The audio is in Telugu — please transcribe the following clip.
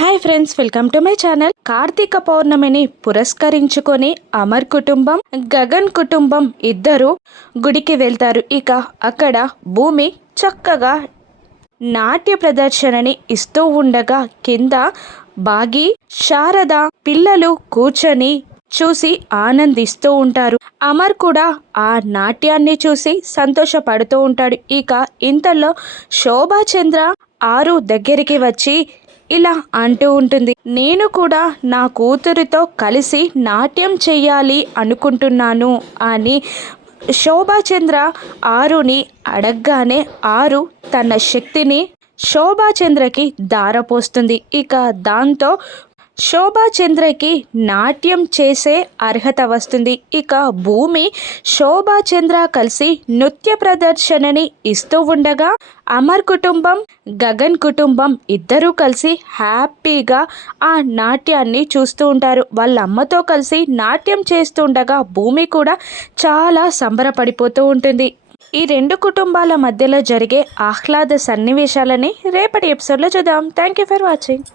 Hi friends, welcome to my channel. Karthika పౌర్ణమిని పురస్కరించుకొని అమర్ కుటుంబం, గగన్ కుటుంబం ఇద్దరు గుడికి వెళ్తారు. ఇక అక్కడ భూమి చక్కగా నాట్య ప్రదర్శనని ఇస్తూ ఉండగా కింద బాగి, శారద పిల్లలు కూర్చొని చూసి ఆనందిస్తూ ఉంటారు. అమర్ కూడా ఆ నాట్యాన్ని చూసి సంతోషపడుతూ ఉంటాడు. ఇక ఇంతలో శోభాచంద్ర ఆరు దగ్గరికి వచ్చి ఇలా అంటూ ఉంటుంది, నేను కూడా నా కూతురితో కలిసి నాట్యం చెయ్యాలి అనుకుంటున్నాను అని శోభాచంద్ర ఆరుని అడగగానే ఆరు తన శక్తిని శోభాచంద్రకి ధారపోస్తుంది. ఇక దాంతో శోభాచంద్రకి నాట్యం చేసే అర్హత వస్తుంది. ఇక భూమి శోభాచంద్ర కలిసి నృత్య ప్రదర్శనని ఇస్తూ ఉండగా అమర్ కుటుంబం, గగన్ కుటుంబం ఇద్దరూ కలిసి హ్యాపీగా ఆ నాట్యాన్ని చూస్తూ ఉంటారు. వాళ్ళ అమ్మతో కలిసి నాట్యం చేస్తూ ఉండగా భూమి కూడా చాలా సంబరపడిపోతూ ఉంటుంది. ఈ రెండు కుటుంబాల మధ్యలో జరిగే ఆహ్లాద సన్నివేశాలని రేపటి ఎపిసోడ్లో చూద్దాం. Thank you for watching.